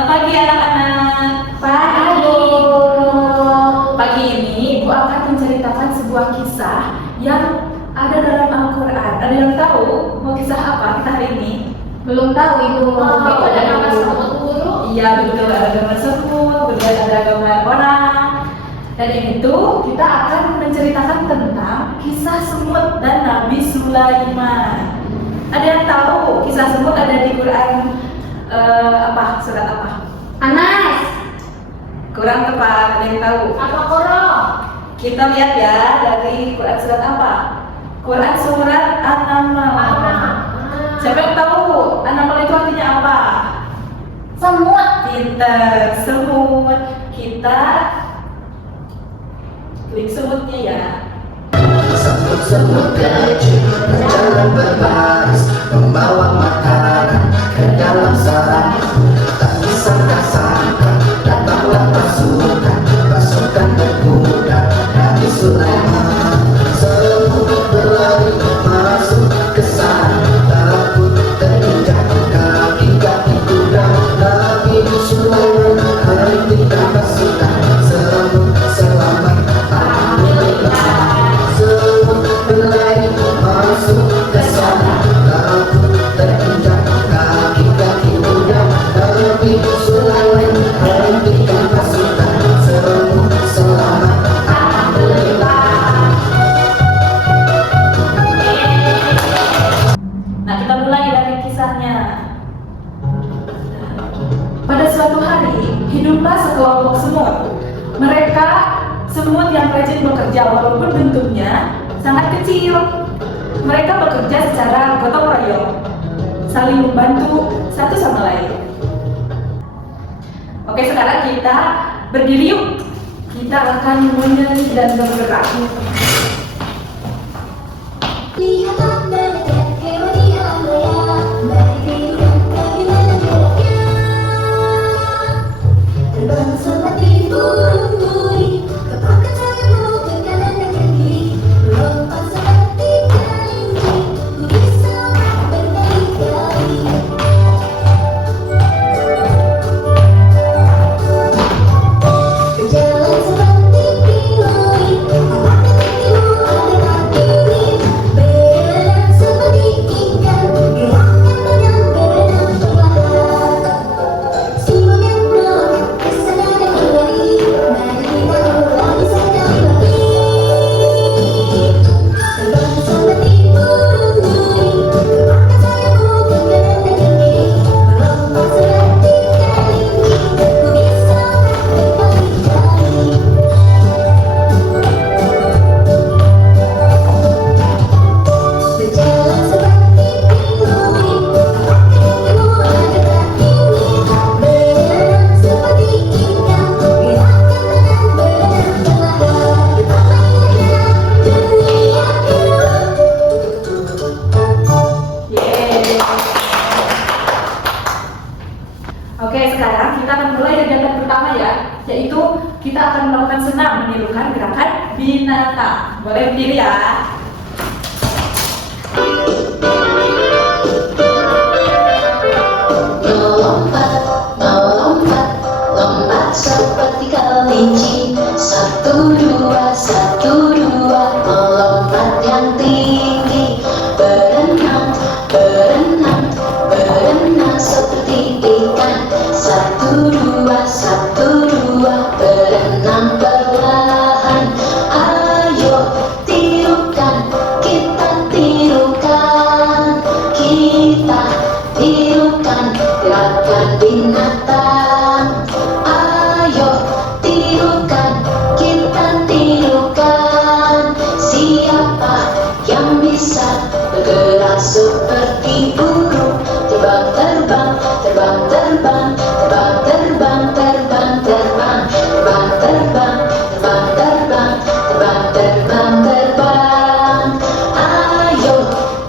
Selamat pagi anak-anak. Pagi. Pagi ini Ibu akan menceritakan sebuah kisah yang ada dalam Al-Quran. Ada yang tahu mau kisah apa kita hari ini? Belum tahu Ibu. Ada gambar semut guru. Iya betul, ada gambar semut, kemudian ada gambar orang. Dan itu kita akan menceritakan tentang kisah semut dan Nabi Sulaiman. Ada yang tahu kisah semut ada di Quran apa? Surat apa? Anas. Kurang tepat, ada yang tahu? Apa koro? Kita lihat ya dari Quran surat apa? Quran surat An-Naml. Siapa yang tahu An-Naml itu artinya apa? Semut. Pinter, semut. Kita klik semutnya ya. Semut kecil berjalan berbaris, membawa makanan ke dalam sarang. Tak disangka-sangka datanglah pasukan berkuda Nabi Sulaiman. Semut berlari masuk ke sana, takut terinjak kaki kuda Nabi Sulaiman. Hentikan pasukan, semut selamat, alhamdulillah. Semut berlari masuk ke sana, takut terinjak kaki kuda Nabi Sulaiman. Hentikan pasukan, semut selamat, alhamdulillah. Nah, kita mulai dari kisahnya. Pada suatu hari, hiduplah sekelompok semut. Mereka semut yang rajin bekerja walaupun bentuknya sangat kecil. Mereka bekerja secara gotong royong, saling membantu satu sama lain. Oke, sekarang kita berdiri yuk. Kita akan menyanyi dan bergerak. Lihatlah mereka hewan di alam raya, mereka bagaimana geraknya. Terbang seperti burung turi, kepakan sayapmu ke kanan dan ke kiri, melompat seperti kelinci, ku bisa berkali-kali. Berjalan seperti pinguin, apakah kakimu adalah dingin? Berenang seperti ikan, gerakkan badan berenang perlahan. Semut yang melompat ke sana dan kemari, mari kita ulangi sekali lagi. Terbang seperti burung turi, kepakan sayapmu ke kanan dan ke kiri, melompat seperti kelinci, ku bisa berkali-kali. Berjalan seperti pinguin, apakah kakimu adalah dingin? Berenang seperti ikan, gerakkan badan berenang perlahan. Apakah dunia Yeay. Oke, sekarang kita akan mulai dari gerakan pertama ya, yaitu kita akan melakukan senam menirukan gerakan binatang. Boleh berdiri ya. melompat, melompat, lompat seperti kelinci. Satu dua, melompat yang tinggi. Berenang, berenang, berenang seperti ikan. Satu dua, berenang perlahan. Ayo tirukan, kita tirukan, kita tirukan gerakan binatang. Ayo tirukan, kita tirukan. Siapa yang bisa bergerak seperti burung? Terbang, terbang, terbang, terbang, terbang, terbang, terbang, terbang, terbang, terbang, terbang, terbang, terbang, terbang, terbang. Ayo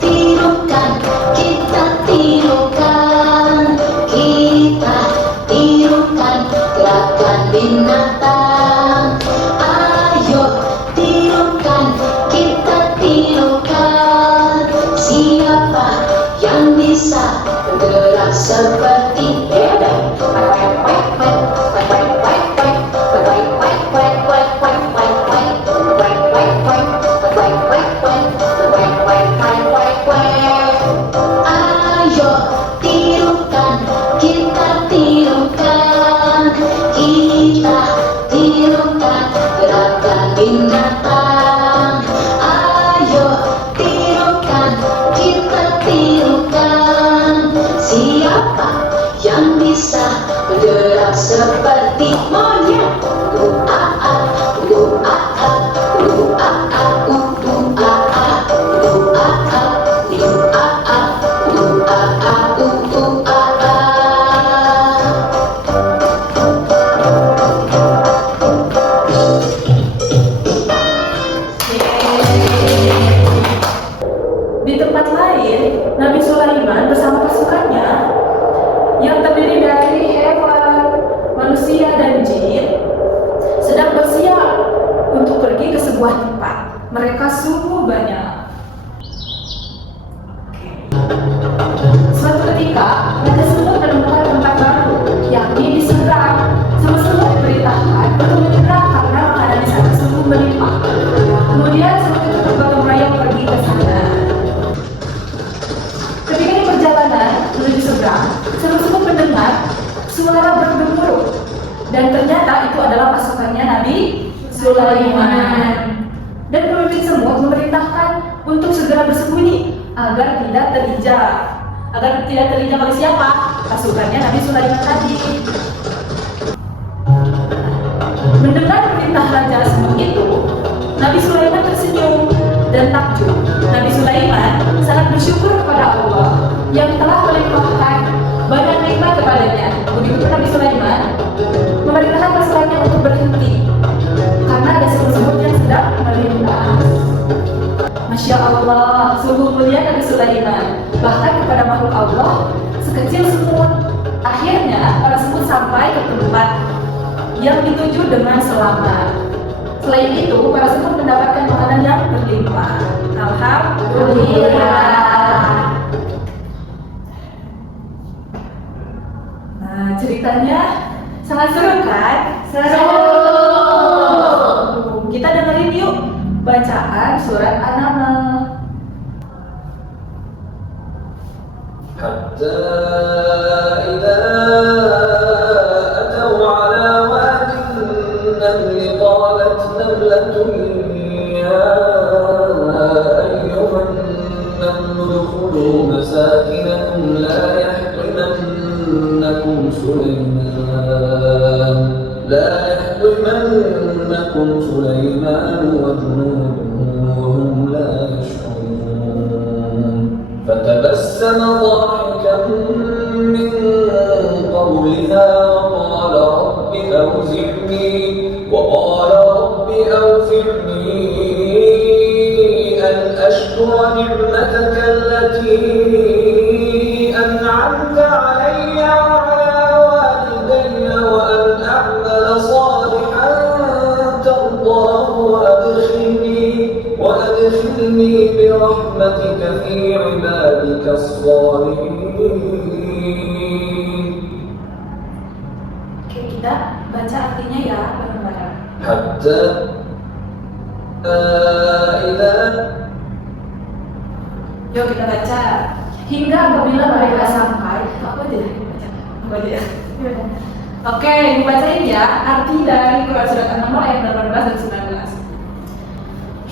tirukan, kita tirukan, kita tirukan gerakan binatang. Ayo tirukan, kita tirukan. Siapa yang bisa bergerak seperti bebek? kita tirukan gerakan binatang. Ayo tirukan, kita tirukan. Siapa yang bisa bergerak seperti monyet? Di tempat lain, Nabi Sulaiman bersama pasukannya yang terdiri dari hewan, manusia, dan jin sedang bersiap untuk pergi ke sebuah tempat. Mereka sungguh banyak. Suatu ketika, mereka semua menemukan tempat baru, yakni di seberang. Semua diperintahkan untuk menyeberang karena makanan di sana sungguh melimpah. Kemudian semua itu bergotong royong pergi ke sana. Ketika di perjalanan menuju seberang, semua mendengar suara bergemuruh, dan ternyata itu adalah pasukannya Nabi Sulaiman. Dan pemimpin semut memerintahkan untuk segera bersembunyi agar tidak terinjak. Agar tidak terinjak oleh siapa? Pasukannya Nabi Sulaiman tadi. Mendengar perintah Raja Semut itu, Nabi Sulaiman tersenyum dan takjub. Nabi Sulaiman sangat bersyukur kepada Allah yang telah melimpahkan banyak nikmat kepadanya. Begitu Nabi Sulaiman memerintahkan pasukannya untuk berhenti karena ada semut-semut yang sedang melintas. Masya Allah, sungguh mulia Nabi Sulaiman. Bahkan kepada makhluk Allah sekecil semut. Akhirnya para semut sampai ke tempat yang dituju dengan selamat. Selain itu, para semut mendapatkan makanan yang berlimpah. Alhamdulillah. Nah, ceritanya sangat seru kan? Seru. Kita dengerin yuk bacaan surat An-Naml. حتى إذا أتوا على واد النمل قالت نملة يا أيها النمل ادخلوا مساكنكم لا يحطمنكم سليمان وجنوده وهم لا يشعرون فتبسم ضاحكا من قولها وقال رب أوزعني أن أشكر نعمتك التي أنعمت علي وعلى والدي وأن أعمل صالحا ترضاه وأدخلني برحمتك في عبادك الصالحين. Oke, kita baca artinya ya bareng-bareng. حتى إذا Yuk kita baca. Hingga apabila mereka sampai, aku aja deh baca. Aku aja ya. Oke, ibu bacain ya arti dari Quran surat An-Naml ayat 18 dan 19.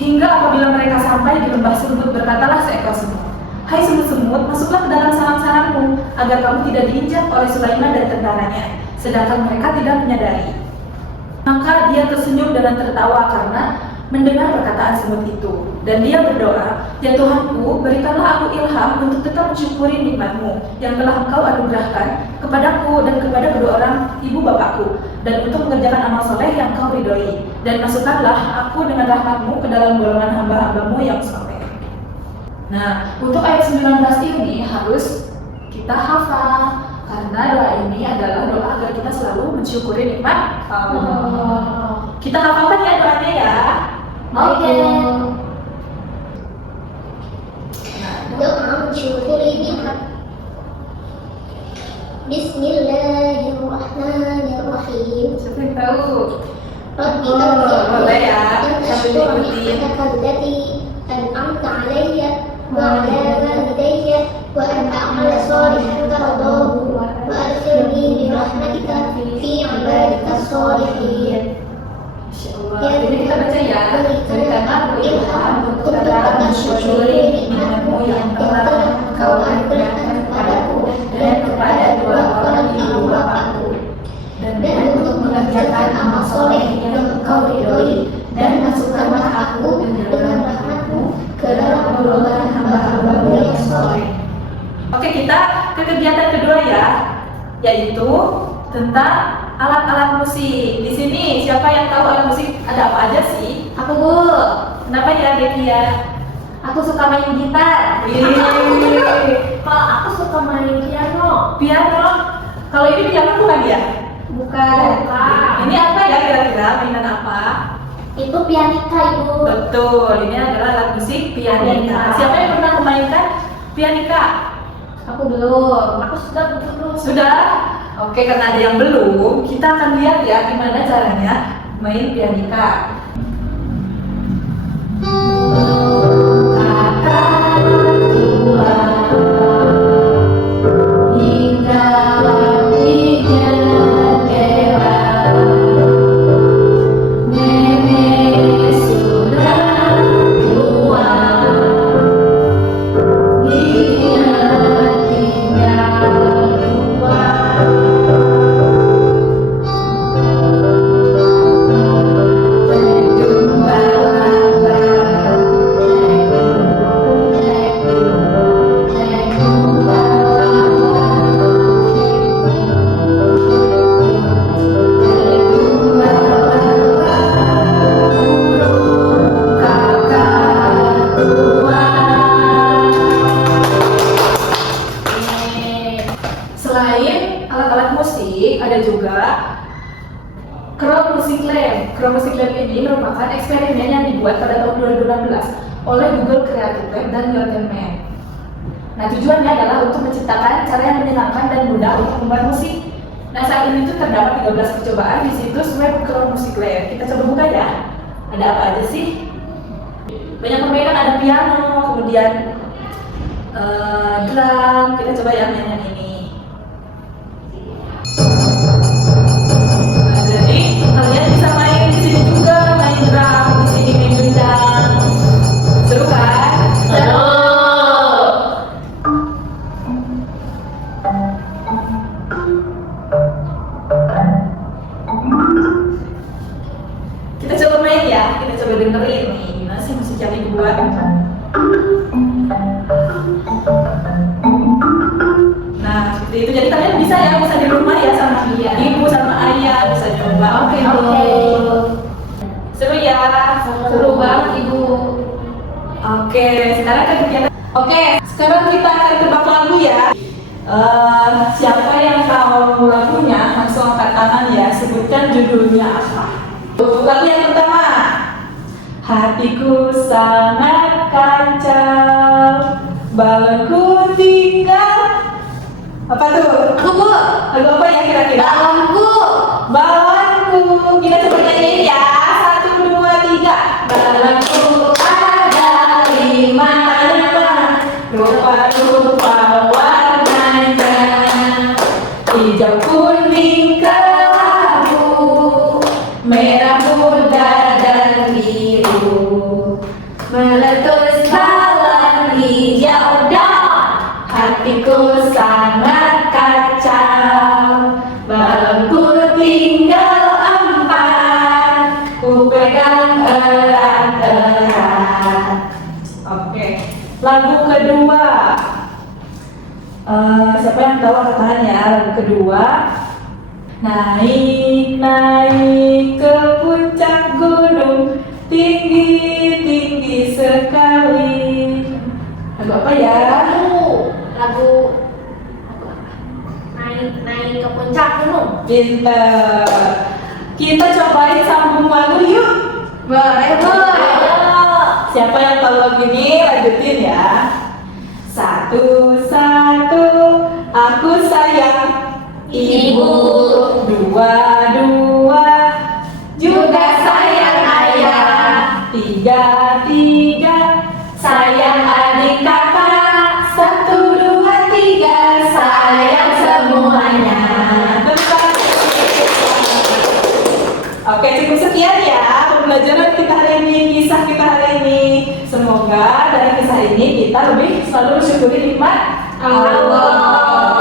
Hingga apabila mereka sampai di lembah semut, berkatalah seekor semut, hai semut-semut, masuklah ke dalam sarang-sarangmu agar kamu tidak diinjak oleh Sulaiman dan tentaranya, sedangkan mereka tidak menyadari. Maka dia tersenyum dan tertawa karena mendengar perkataan semut itu. Dan dia berdoa, ya Tuhanku, berikanlah aku ilham untuk tetap mensyukuri nikmat-Mu yang telah Engkau anugerahkan kepadaku dan kepada kedua orang ibu bapakku, dan untuk mengerjakan amal soleh yang Kau ridhoi. Dan masukkanlah aku dengan rahmat-Mu ke dalam golongan hamba-hamba-Mu yang soleh. Nah, untuk ayat 19 ini harus kita hafal, karena doa ini adalah doa agar kita selalu mensyukuri nikmat Allah. Kita hafalkan ya doanya ya. Oke. Doa mensyukuri nikmat. Bismillahirrahmanirrahim. Siapa yang tahu? Rabbi boleh ya. an ashkura ni'mataka allati an'amta 'alayya wa 'ala walidayya wa an a'mala shalihan tardahu wa adkhilni bi rahmatika fi 'ibadika الصالحين Masya Allah. Jadi kita baca ya. Berikanlah Tuhan untuk terang mensyukuri nikmatmu yang telah Kau anugerahkan kepadaku dan kepada dua orang ibu bapakku, dan untuk mengerjakan amal soleh yang Engkau ridhoi, dan masukkanlah aku dengan rahmatmu ke dalam golongan hamba-hambamu yang soleh. Oke, kita ke kegiatan kedua ya, yaitu tentang alat-alat musik. Di sini siapa yang tahu alat musik ada apa aja sih? Aku Bu. Kenapa ya Devia? Aku suka main gitar. Kalau aku suka main piano. Piano? Kalau ini piano bukan ya? Bukan. Ini apa ya kira-kira? Mainan apa? Itu pianika Ibu. Betul, ini adalah alat musik pianika. Siapa yang pernah memainkan pianika? Aku belum. Aku sudah belum. Sudah? Oke, karena ada yang belum, kita akan lihat ya gimana caranya main pianika. Selain alat-alat musik, ada juga Chrome Music Lab. Chrome Music Lab ini merupakan eksperimen yang dibuat pada tahun 2016 oleh Google Creative Lab dan Yodelman. Nah, tujuannya adalah untuk menciptakan cara yang menyenangkan dan mudah untuk membuat musik. Nah, saat ini tuh terdapat 13 percobaan di situs web Chrome Music Lab. Kita coba buka ya. Ada apa aja sih? Banyak permainan, ada piano, kemudian drum. Kita coba ya mainan ini. Nah, jadi kalian bisa main di sini juga, main drum, di sini main gendang. Seru kan? Seru. Kita coba main ya, kita coba dengerin nih gimana sih musik yang dibuat. Nah, seperti itu. Jadi kalian bisa ya, bisa di rumah ya sama ibu sama ayah bisa coba. Oke. Seru ya. Seru banget Ibu. Oke, sekarang kan kegiatan. Oke, sekarang kita akan tebak lagu ya. Siapa yang tahu lagunya langsung angkat tangan ya. Sebutkan judulnya apa. Lagu yang pertama. Hatiku sangat kacau, balonku tinggal. Apa tuh? Aku Bu. Lagu apa ya kira-kira? Balonku. Balonku. Kita coba nyanyiin ya. 1, 2, 3. Balonku ada 5, rupa-rupa warnanya, hijau, kuning, kelabu, merah muda dan biru, meletus balon hijau daun. Hatiku sangat kacau, balonku tinggal 4, ku pegang erat-erat. Oke, lagu kedua. Siapa yang tahu angkat tangan ya? Lagu kedua. Naik ke puncak gunung, tinggi sekali. Lagu apa ya? Lagu naik ke puncak gunung. Pinter. Kita cobain sambung lagu yuk. Boleh Bu. Siapa yang tahu lagu ini lanjutin ya. 1, 1, aku sayang ibu. 2, 2, juga sayang ayah. 3, 3, sayang adik kakak. 1, 2, 3, sayang semuanya. dari kisah ini kita lebih selalu bersyukuri nikmat Allah.